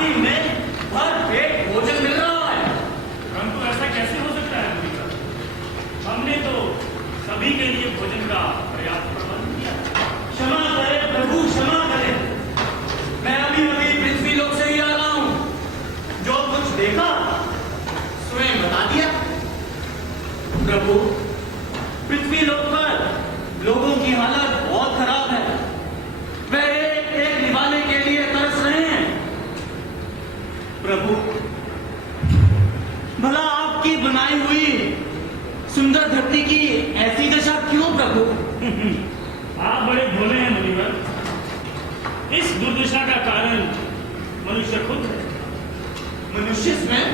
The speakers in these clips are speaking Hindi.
थाली में भर पेट भोजन मिल रहा है। परंतु ऐसा कैसे हो सकता है मुनिवर? हमने तो सभी के लिए भोजन का पर्याप्त प्रबंध किया। क्षमा करे प्रभु, क्षमा करे। मैं अभी अभी पृथ्वी लोक से ही आ रहा हूँ। जो कुछ देखा स्वयं बता दिया। प्रभु, पृथ्वी लोक पर लोगों की हालत बहुत खराब है। वे एक एक निभाने के लिए तरस रहे हैं। प्रभु, भला आपकी बनाई हुई सुंदर धरती की ऐसी दशा क्यों प्रभु? आप बड़े भोले हैं मुनिवर। इस दुर्दशा का कारण मनुष्य खुद है। मनुष्य स्वयं?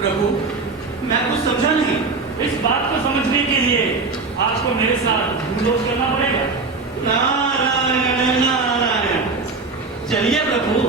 प्रभु, मैं कुछ समझा नहीं। इस बात को समझने के लिए आपको मेरे साथ भूलोक करना पड़ेगा। नारायण नारायण। चलिए प्रभु।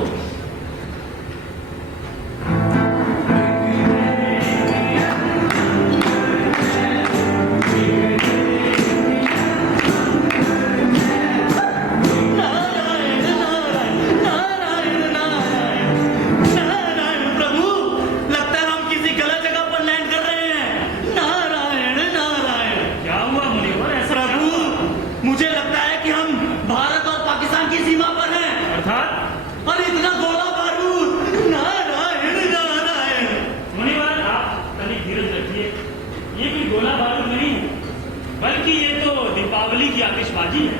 बल्कि ये तो दीपावली की आतिशबाजी है।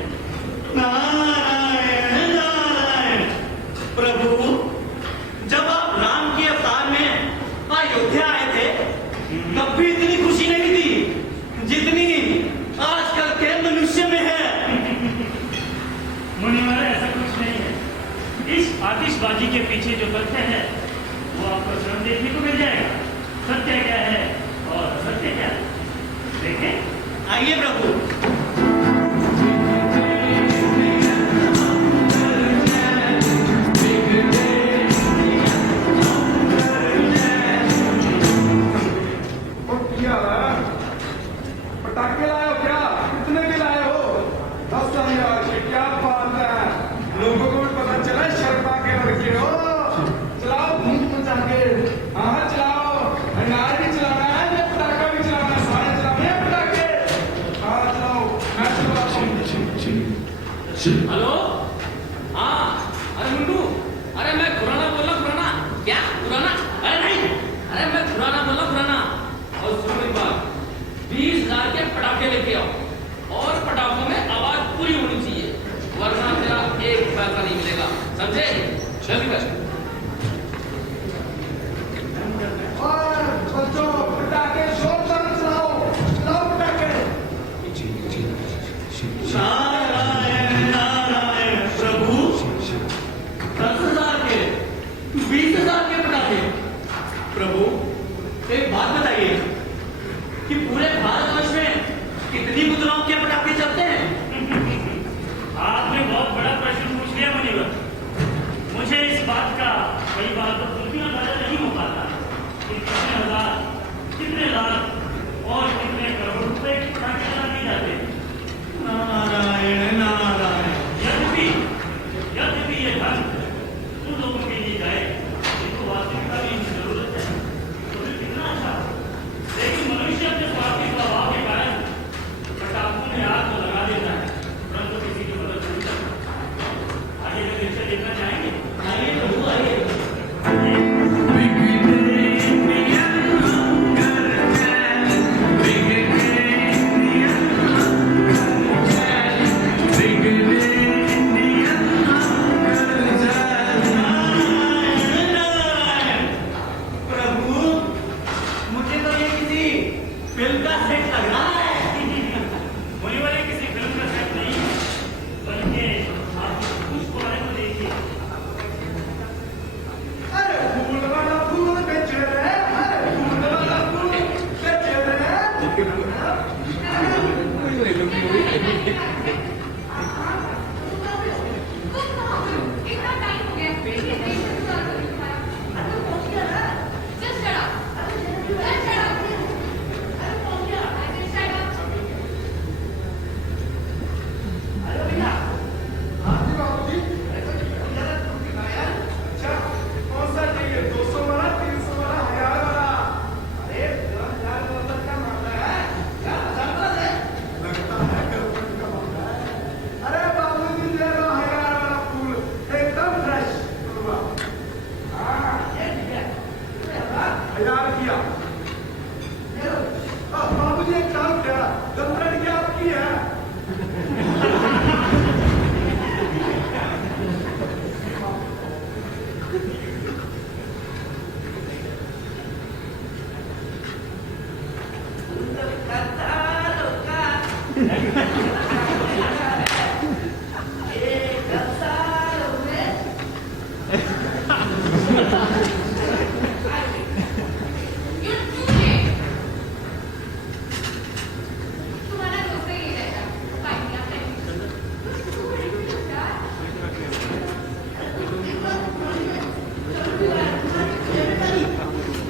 नारायण नारायण। प्रभु, जब आप राम के अवतार में अयोध्या आए थे तब भी इतनी खुशी नहीं थी जितनी आजकल के मनुष्य में है। मुनिवर, ऐसा कुछ नहीं है। इस आतिशबाजी के पीछे जो तथ्य है वो आपको स्वयं देखने को मिल जाएगा। सत्य क्या है और असत्य क्या है, देखें। आइए प्रभु। पटाखे लाए हो क्या? कितने के लाए हो? 10 यार, ये क्या बात है? लोगों को भी पता चला शर्मा के लड़के हो। चलाओ धूम मचा के। हाँ चलाओ। अनार भी चलाना है, ये पटाखा भी चलाना है, सारे चलाने हैं पटाखे। हाँ चलाओ, मैं चलाता हूँ। हेलो, हाँ, अरे मुन्नू, अरे मैं खुराना बोल रहा, खुराना। क्या खुराना? अरे नहीं, अरे मैं खुराना बोल रहा, खुराना। और सुनो मेरी बात, 20,000 के पटाखे लेके आओ और पटाखों में आवाज पूरी होनी चाहिए, वरना तेरा एक पैसा नहीं मिलेगा, समझे? जल्दी कर। और बच्चों, पटाखे जोरदार चलाओ, चलाओ पटाखे। नारायण नारायण। प्रभु, 10,000 के 20,000 के पटाखे। प्रभु, एक बात बताइए कि पूरे भारतवर्ष में कितनी मुद्राओं के पटाखे चलते हैं? आपने बहुत बड़ा प्रश्न पूछ लिया मुनिवर। मुझे इस बात का कई बार तो खुद भी अंदाजा नहीं हो पाता कि कितने हजार, कितने लाख और कितने करोड़ रुपए के पटाखे चलाए जाते हैं। नारायण नारायण। यद्यपि ये धन उन लोगों के लिए जाए जिनको वास्तविकता की जरूरत है, तो फिर कितना अच्छा। लेकिन मनुष्य अपने स्वार्थी स्वभाव के कारण पटाखों में आग तो लगा देता है, परंतु किसी की मदद नहीं करता। आगे का You're too late. तुम्हारा दोस्त ही रहता फाइनली आप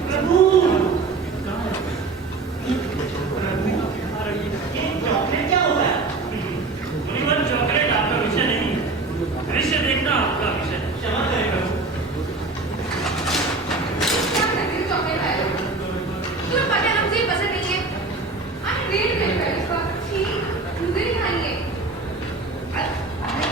प्रभु ये चॉकलेट क्या होता है? मुनिवर, चॉकलेट आपका विषय नहीं, दृश्य देखना आपका विषय है। क्षमा करें प्रभु। क्या करती हो चॉकलेट आए हो? तुम्हें पता है ना मुझे ये पसंद नहीं है। आई रेड मेरे पे इसका ठीक मुझे नहीं खानी है।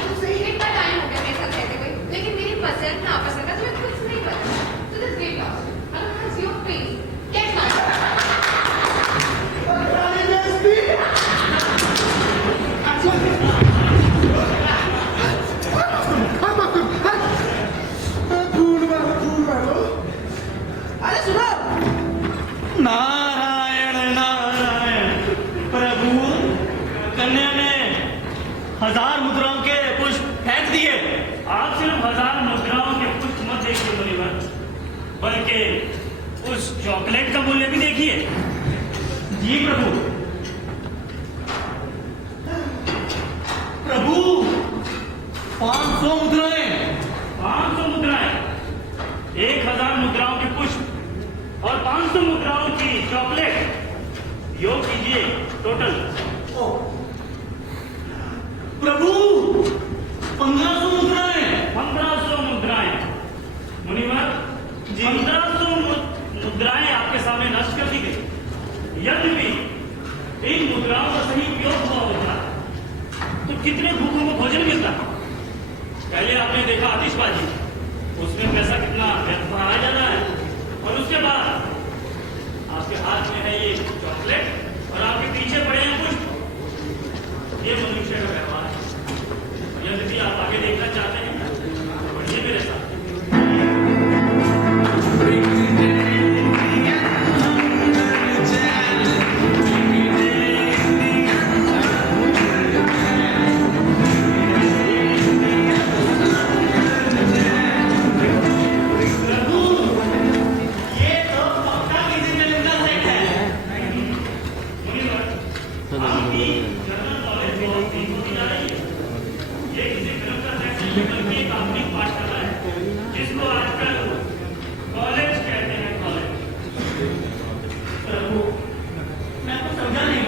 तुमसे इतना टाइम हो गया मेरे साथ रहते हुए, लेकिन मेरी पसंद नापसंद का तुम्हें कुछ नहीं पता। तो this get out. Otherwise your face. Get out. अरे सुनो, नारायण नारायण। प्रभु, कन्या ने 1000 मुद्राओं के पुष्प फेंक दिए। आप सिर्फ 1000 मुद्राओं के पुष्प मत देखिए मुनिवर, बल्कि उस चॉकलेट का मूल्य भी देखिए। जी प्रभु। प्रभु, 500 मुद्राएं। 500 मुद्राएं, 1000 मुद्राओं के पुष्प और 500 मुद्राओं की चॉकलेट, योग कीजिए टोटल। प्रभु, 1500 मुद्राएं। 1500 मुद्राएं। मुनिवर, 1500 मुद्राएं आपके सामने नष्ट कर दी गई। यद्यपि इन मुद्राओं का सही उपयोग हुआ होता तो कितने भूखों को भोजन मिलता। पहले आपने देखा आतिशबाजी, उसमें पैसा कितना व्यर्थ बहाया जा रहा है, और उसके बाद आपके हाथ में है ये चॉकलेट और आपके पीछे पड़े हैं पुष्प। ये मनुष्य का व्यवहार है। यदि आप आगे देखना चाहते हैं तो बढ़िए मेरे साथ। ये तो पक्का किसी फिल्म का सेट है। मुनिवर, आपकी जनरल नॉलेज बहुत ठीक होती जा रही है। ये किसी फिल्म का सेट नहीं बल्कि एक आधुनिक पाठशाला है, जिसको आजकल कॉलेज कहते हैं। कॉलेज। प्रभु, मैं तो समझा नहीं।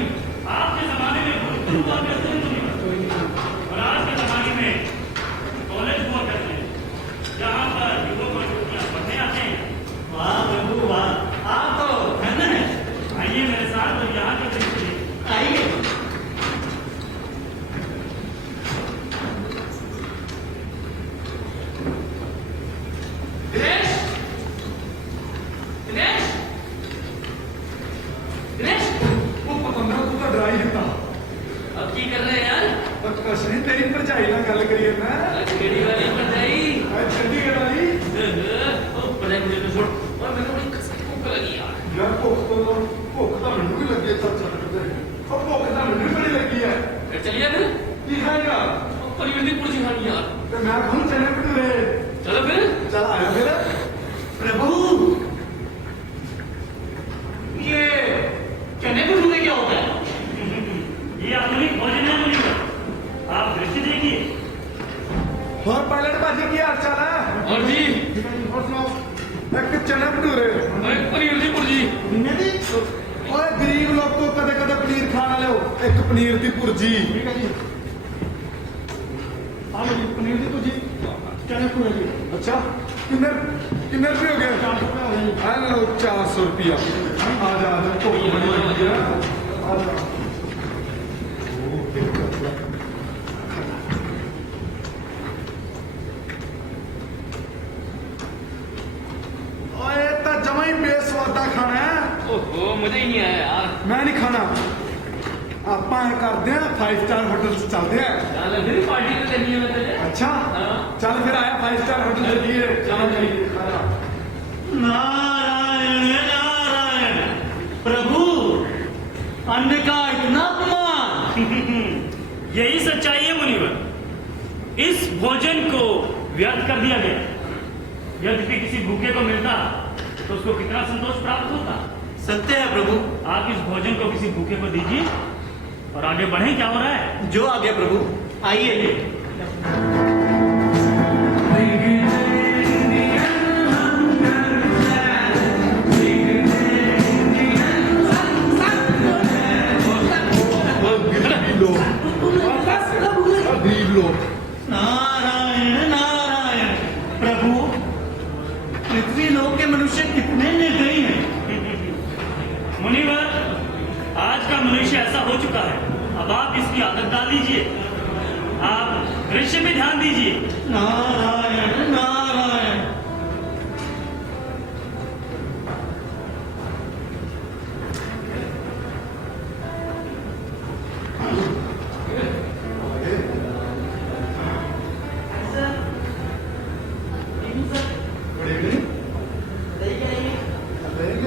आपके जमाने में गुरुकुल हुआ करते हैं मुनिवर, और आज के जमाने में कॉलेज हुआ करते हैं, जहाँ पर युवक और युवतियाँ पढ़ने आते हैं। वाह प्रभु वाह, आप तो धन है। आइए मेरे साथ और यहाँ के दृश्य देखिए। आइए। दिनेश, दिनेश, दिनेश, वो पतंगा तू तो डरा ही दिता। अब की कर रहे हैं यार? पर कुछ नहीं, तेरी भरजाई ਨਾਲ ਗੱਲ ਕਰੀਏ मैं। केड़ी वाली भरजाई? आज चंडीगढ़ वाली। ओ बड़े मुझे तो छोड़, और मैंने बड़ी कसम भूख लगी यार। यार भुੱਖ ਤਾਂ ਮੈਨੂੰ ਵੀ ਲੱਗੀ ਹੈ। ਚੱਲ ਚੱਲ ਉਹ ਭੁੱਖ ਤਾਂ ਮੈਨੂੰ ਵੀ ਬੜੀ ਲੱਗੀ ਹੈ। फिर चलिए फिर। ਕੀ ਖਾਏਗਾ? पनीर की पुर्जी खानी यार। ਤੇ ਮੈਂ ਖਾਣ ਚਨੇ ਭਟੂਰੇ। चलो फिर। ਚੱਲ ਆਇਆ ਫਿਰ। प्रभु, ये चने भटूरे क्या होता है? ये आधुनिक भोजन है मुनिवर, आप दृश्य देखिए। ਹੋਰ ਪਾਇਲਟ ਭਾਜੀ ਕੀ ਹਾਲ ਚਾਲ ਹੈ? और जी, ਹੋਰ ਸੁਣਾਓ। ਇੱਕ ਚਨੇ ਭਟੂਰੇ। एक पनीर की पुर्जी। ਕਿੰਨੇ ਦੀ? ਓਏ ਗਰੀਬ ਲੋਕੋ ਕਦੇ ਕਦੇ ਪਨੀਰ ਖਾਣ ਵਾਲਿਓ, ਇੱਕ ਪਨੀਰ ਦੀ ਭੁਰਜੀ। ਠੀਕ ਹੈ ਜੀ। ਆ ਲਓ ਜੀ ਪਨੀਰ ਦੀ ਭੁਰਜੀ, ਚਨੇ ਭਟੂਰੇ ਜੀ। ਅੱਛਾ, ਕਿੰਨੇ ਰੁਪਏ ਹੋ ਗਏ? 400 ਰੁਪਏ ਹੋ ਗਏ ਜੀ। ਆ ਲਓ 400 ਰੁਪਿਆ। ਆ ਜਾ ਆ ਜਾ, ਭੁੱਖ ਬੜੀ ਲੱਗੀ ਆ। ਆ ਜਾ। ਓਏ ਤਾਂ ਜਮਾ ਹੀ ਬੇਸਵਾਦਾ ਖਾਣਾ ਹੈ। ओहो, मजा ही नहीं आया यार। ਮੈਂ ਨਹੀਂ ਖਾਣਾ। ਆਪਾਂ ਇਹ ਕਰਦੇ ਆ 5 ਸਟਾਰ ਹੋਟਲ 'ਚ ਚੱਲਦੇ ਆ। चल फिर पार्टी तो करनी है मतलब। ਅੱਛਾ हाँ। ਚੱਲ ਫਿਰ ਆਇਆ 5 ਸਟਾਰ ਹੋਟਲ ਚੱਲੀਏ। चलो चलिए। नारायण नारायण। प्रभु, अन्न का इतना अपमान। यही सच्चाई है मुनिवर। इस भोजन को व्यर्थ कर दिया गया। यद्यपि किसी भूखे को मिलता तो उसको कितना संतोष प्राप्त होता। सत्य है प्रभु। आप इस भोजन को किसी भूखे को दीजिए और आगे बढ़ें। क्या हो रहा है? जो आज्ञा प्रभु। आइए। नारायण नारायण प्रभु, पृथ्वी लोक के मनुष्य कितने निर्दयी हैं। मुनिवर, आज का मनुष्य ऐसा हो चुका है, अब आप इसकी आदत डाल लीजिए। आप दृश्य पे ध्यान दीजिए। नारायण नारायण।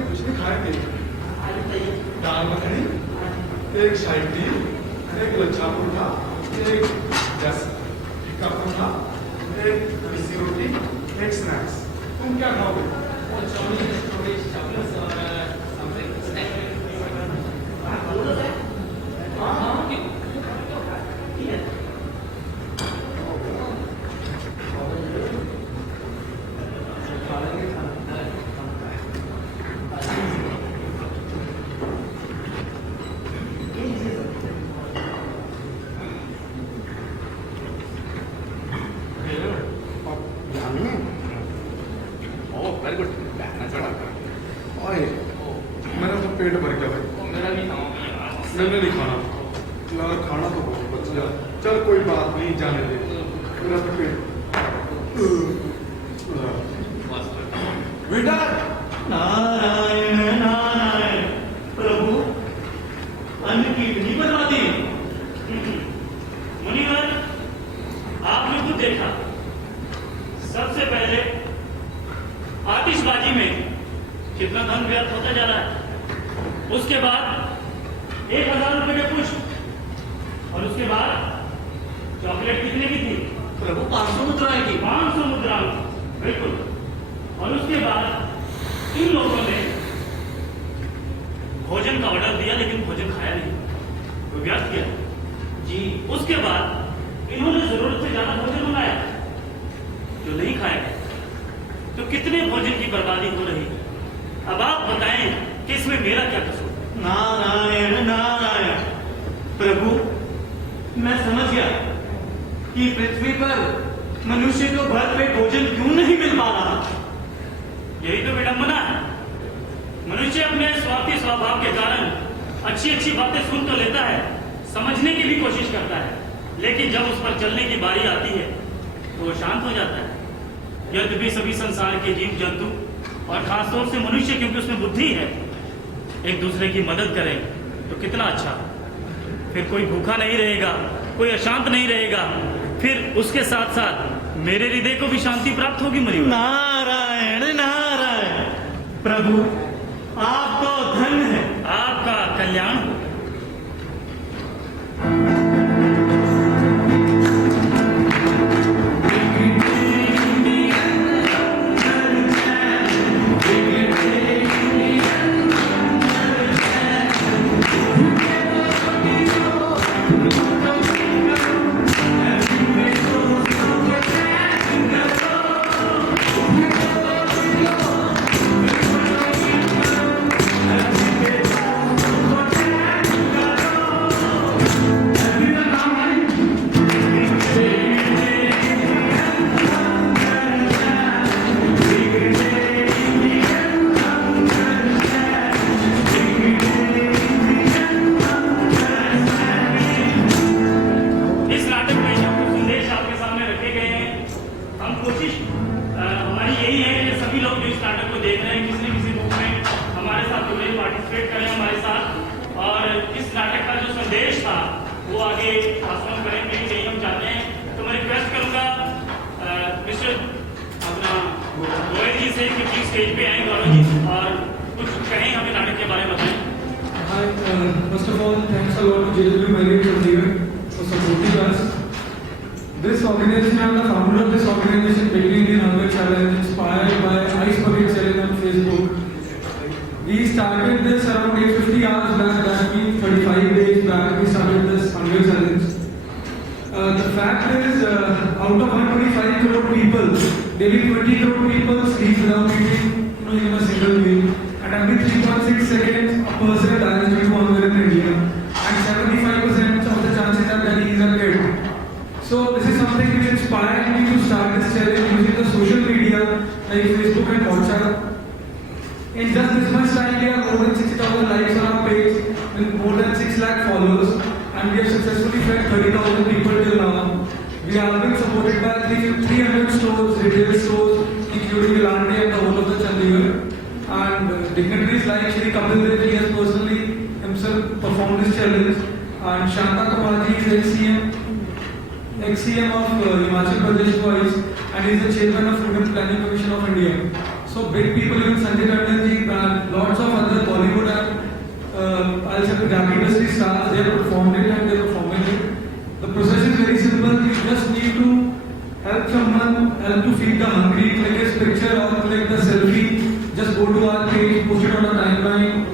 कुछ नहीं खाएंगे। दाल मखनी, एक शाही पनीर, एक लच्छा पराठा, एक टिक्का पराठा, एक मिस्सी रोटी, एक स्नैक्स। तुम क्या खाओगे? मेरा तो पेट भर गया भाई। मैंने नहीं खाना यार, खाना तो बहुत बच गया। चल कोई बात नहीं, जाने दे। मेरा तो पेट बेटा। नारायण नारायण प्रभु, अन्न की इतनी बर्बादी। मुनिवर, आपने खुद देखा, सबसे पहले आतिशबाजी में कितना धन व्यर्थ होता जा रहा है। उसके बाद 1000 रुपए के पुष्प, और उसके बाद चॉकलेट कितने की थी प्रभु? 500 मुद्राएं की। 500 मुद्राएं, बिल्कुल। और उसके बाद इन लोगों ने भोजन का ऑर्डर दिया, लेकिन भोजन खाया नहीं, वो व्यर्थ किया जी। उसके बाद इन्होंने जरूरत से ज्यादा भोजन मंगाया जो नहीं खाया गया। तो कितने भोजन की बर्बादी हो रही है। अब आप बताएं कि इसमें मेरा क्या कसूर? नारायण नारायण प्रभु, मैं समझ गया कि पृथ्वी पर मनुष्य को भरपेट भोजन क्यों नहीं मिल पा रहा। यही तो विडंबना है। मनुष्य अपने स्वार्थी स्वभाव के कारण अच्छी अच्छी बातें सुन तो लेता है, समझने की भी कोशिश करता है, लेकिन जब उस पर चलने की बारी आती है तो वो शांत हो जाता है। यद्यपि सभी संसार के जीव जंतु और खासतौर से मनुष्य, क्योंकि उसमें बुद्धि है, एक दूसरे की मदद करें तो कितना अच्छा। फिर कोई भूखा नहीं रहेगा, कोई अशांत नहीं रहेगा, फिर उसके साथ साथ मेरे हृदय को भी शांति प्राप्त होगी। मुनिवर, नारायण नारायण प्रभु, आप तो धन्य है। आपका कल्याण हो। वो आगे आश्रम करेंगे, यही हम चाहते हैं। तो मैं रिक्वेस्ट करूंगा मिस्टर अपना गोयल जी से कि प्लीज स्टेज पे आए गौरव जी और कुछ कहें, हमें नाटक के बारे में बताएं। Hi, first of all, thanks a lot to JW Marriott from here for supporting us. This organization, I'm the founder of this organization, Big Indian Hunger Challenge, inspired people sleep without eating, in a single meal. And every 3.6 seconds, a person dies due to hunger in India. And 75% of the chances are that he is a kid. So this is something which inspired me to start this challenge using the social media like Facebook and WhatsApp. In just this much time, we have more than 60,000 likes on our page with more than 6 lakh followers, and we have successfully fed 30,000 people till now. We have been supported by 300 stores, retail stores, including Elante and the whole of the Chandigarh. And dignitaries like Shri Kapil Dev, he has personally himself performed this challenge. And Shanta Kamarji is ex-CM of Himachal Pradesh twice, and he is the chairman of Food and Planning Commission of India. So big people, even Sanjay Tandon ji, and lots of other Bollywood and I'll say the gap industry stars, they have performed it and they are performing it. The process is very simple. You just need to help someone, help to feed the hungry, click his picture or click the selfie. Just go to our page, post it on a timeline,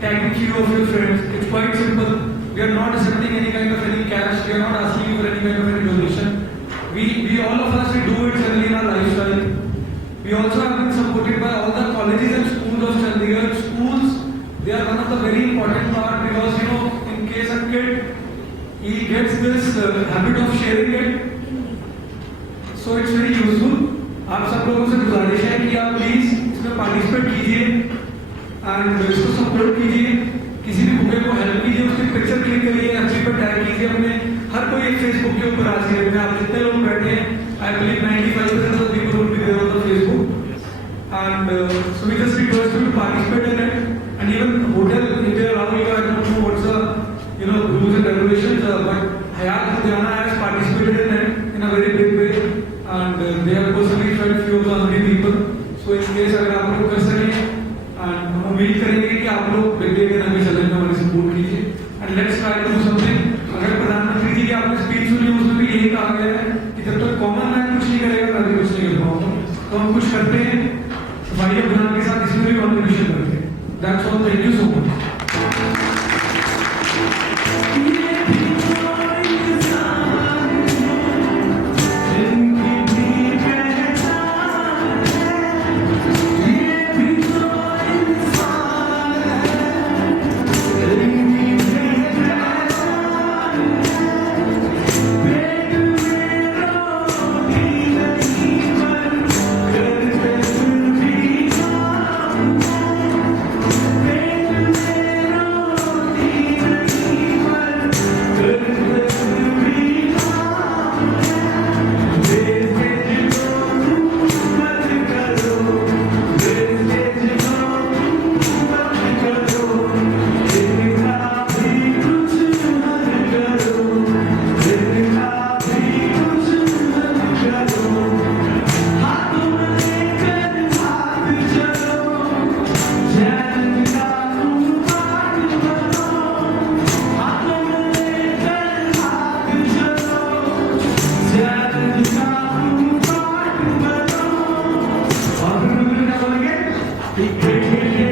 tag a few of your friends. It's quite simple. We are not accepting any kind of any cash. We are not asking you for any kind of any donation. We all of us, we do it certainly in our lifestyle. We also have been supported by all the colleges and schools of Chandigarh. Schools, they are one of the very important part because in case a kid, he gets this habit of sharing it. So it's very useful. आप सब लोगों से गुजारिश है कि आप प्लीज इसमें पार्टिसिपेट कीजिए एंड इसको सपोर्ट कीजिए, किसी भी भूखे को हेल्प कीजिए, उसकी पिक्चर क्लिक करिए, एफबी पर टैग कीजिए अपने, हर कोई एक फेसबुक के ऊपर आज के दिन आप जितने लोग बैठे हैं, I believe 95% of the people will be there on the Facebook, and so we just request you to participate in it. And even hotel, if they allow you, I don't know what's the rules and regulations, but Hayat Ludhiana has participated in it in a very big way, and they have personally fed few of the hungry people. So in case अगर आप लोग कर सकें, and हम उम्मीद करेंगे कि आप लोग बिग डे के नए चैलेंज में हमारी सपोर्ट कीजिए, and let's try to do something. अगर प्रधानमंत्री जी की आपने स्पीच सुनी, उसमें भी यही कहा गया है कि जब तक कॉमन मैन कुछ नहीं करेगा, मैं भी कुछ नहीं कर पाऊंगा. तो हम कुछ करते हैं, सफाई अभियान के साथ इसमें भी कॉन्ट्रीब्यूशन करते हैं. That's all. Thank you so much. He